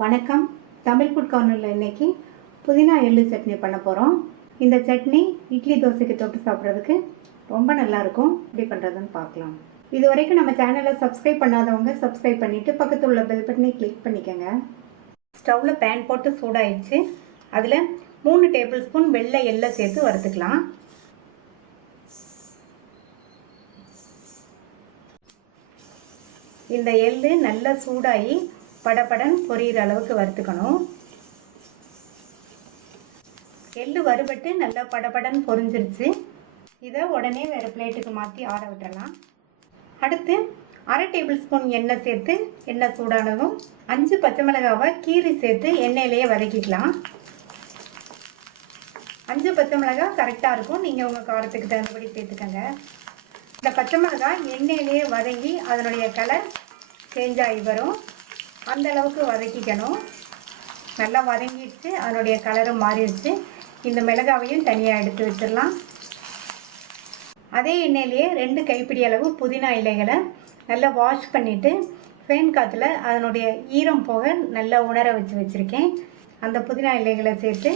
வணக்கம். தமிழ் ஃபுட் கார்னரில் இன்னைக்கு புதினா எள்ளு சட்னி பண்ண போகிறோம். இந்த சட்னி இட்லி தோசைக்கு தொட்டு சாப்பிட்றதுக்கு ரொம்ப நல்லாயிருக்கும். எப்படி பண்ணுறதுன்னு பார்க்கலாம். இது வரைக்கும் நம்ம சேனலை சப்ஸ்கிரைப் பண்ணாதவங்க சப்ஸ்கிரைப் பண்ணிவிட்டு பக்கத்தில் உள்ள பெல் பட்டனை கிளிக் பண்ணிக்கோங்க. ஸ்டவ்வில் பேன் போட்டு சூடாயிடுச்சு. அதில் 3 டேபிள் ஸ்பூன் வெள்ளை எள்ளை சேர்த்து வறுத்துக்கலாம். இந்த எள்ளு நல்லா சூடாகி படபடன் பொரியிற அளவுக்கு வறுத்துக்கணும். எள்ளு வறுபட்டு நல்லா படபடன் பொரிஞ்சிருச்சு. இதை உடனே வேறு பிளேட்டுக்கு மாற்றி ஆற விட்டுறலாம். அடுத்து 1/2 டேபிள் ஸ்பூன் எண்ணெய் சேர்த்து எண்ணெய் சூடானதும் 5 பச்சை மிளகாவை கீரி சேர்த்து எண்ணெயிலேயே வதக்கிக்கலாம். 5 பச்சை மிளகாய் கரெக்டாக இருக்கும். நீங்கள் உங்கள் காரத்துக்கு தகுந்தபடி சேர்த்துக்கோங்க. இந்த பச்சை மிளகாய் எண்ணெயிலேயே வதங்கி அதனுடைய கலர் சேஞ்ச் ஆகி வரும். அந்த அளவுக்கு வதக்கிக்கணும். நல்லா வதங்கிடுச்சு, அதனுடைய கலரும் மாறிடுச்சு. இந்த மிளகாவையும் தனியாக எடுத்து வச்சிடலாம். அதே எண்ணெயிலேயே 2 கைப்பிடி அளவு புதினா இலைகளை நல்லா வாஷ் பண்ணிவிட்டு ஃபேன் காற்றுல அதனுடைய ஈரம் போக நல்லா உணர வச்சுருக்கேன். அந்த புதினா இலைகளை சேர்த்து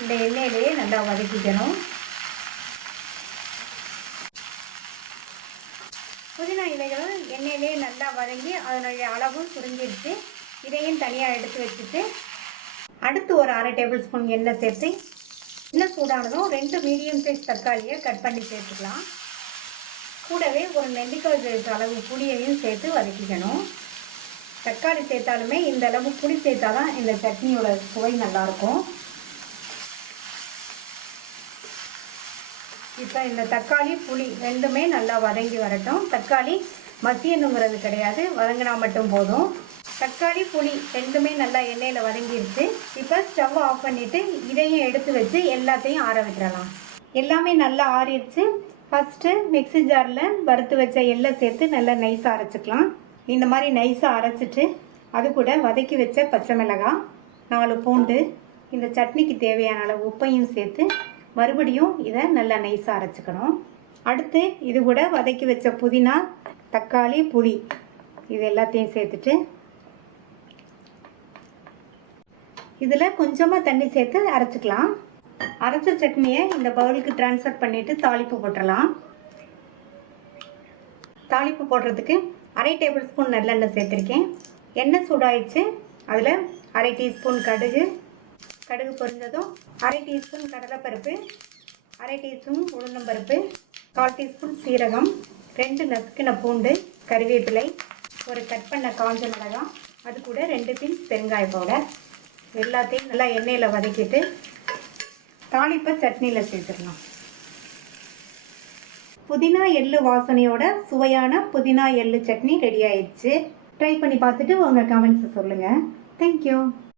இந்த எண்ணெயிலேயே நல்லா வதக்கிக்கணும். புதினா இலைகளும் எண்ணெயிலே நல்லா வதங்கி அதனுடைய அளவும் சுருங்கிடுச்சு. இதையும் தனியாக எடுத்து வச்சுட்டு அடுத்து ஒரு 1/2 டேபிள் ஸ்பூன் எண்ணெய் சேர்த்து எண்ணெய் சூடானதும் 2 மீடியம் சைஸ் தக்காளியை கட் பண்ணி சேர்த்துக்கலாம். கூடவே ஒரு நெல்லிக்காய் சைஸ் அளவு புளியையும் சேர்த்து வதக்கிக்கணும். தக்காளி சேர்த்தாலுமே இந்த அளவு புளி சேர்த்தா தான் இந்த சட்னியோட சுவை நல்லாயிருக்கும். இப்போ இந்த தக்காளி புளி ரெண்டுமே நல்லா வதங்கி வரட்டும். தக்காளி மசியணுங்கிறது கிடையாது, வதங்கினா மட்டும் போதும். தக்காளி புளி ரெண்டுமே நல்லா எண்ணெயில் வதங்கிடுச்சு. இப்போ ஸ்டவ் ஆஃப் பண்ணிவிட்டு இதையும் எடுத்து வச்சு எல்லாத்தையும் ஆற விட்டுறலாம். எல்லாமே நல்லா ஆறிடுச்சு. ஃபஸ்ட்டு மிக்ஸி ஜாரில் வறுத்து வச்ச எள்ளை சேர்த்து நல்லா நைஸாக அரைச்சிக்கலாம். இந்த மாதிரி நைஸாக அரைச்சிட்டு அது கூட வதக்கி வச்ச பச்சை மிளகாய், 4 பூண்டு, இந்த சட்னிக்கு தேவையான அளவு உப்பையும் சேர்த்து மறுபடியும் இதை நல்லா நைஸாக அரைச்சிக்கணும். அடுத்து இது கூட வதக்கி வச்ச புதினா, தக்காளி, புளி இது எல்லாத்தையும் சேர்த்துட்டு இதில் கொஞ்சமாக தண்ணி சேர்த்து அரைச்சிக்கலாம். அரைச்ச சட்னியை இந்த பவுலுக்கு ட்ரான்ஸ்ஃபர் பண்ணிவிட்டு தாளிப்பு போட்டுடலாம். தாளிப்பு போடுறதுக்கு 1/2 டேபிள் ஸ்பூன் நல்லெண்ணெய் சேர்த்துருக்கேன். எண்ணெய் சூடாயிடுச்சு. அதில் 1/2 டீஸ்பூன் கடுகு பொரிஞ்சதும் 1/2 டீஸ்பூன் கடலைப்பருப்பு, 1/2 டீஸ்பூன் உளுந்தம்பருப்பு, 1/4 டீஸ்பூன் சீரகம், 2 நசுக்கின பூண்டு, கறிவேப்பிலை, ஒரு கட் பண்ண காஞ்ச மிளகாய், அது கூட 2 பிஞ்ச் பெருங்காய பவுடர் எல்லாத்தையும் நல்லா எண்ணெயில் வதக்கிட்டு தாளிப்பை சட்னியில் சேர்த்துடலாம். புதினா எள்ளு வாசனையோட சுவையான புதினா எள்ளு சட்னி ரெடி ஆயிடுச்சு. ட்ரை பண்ணி பார்த்துட்டு உங்கள் கமெண்ட்ஸை சொல்லுங்கள். தேங்க்யூ.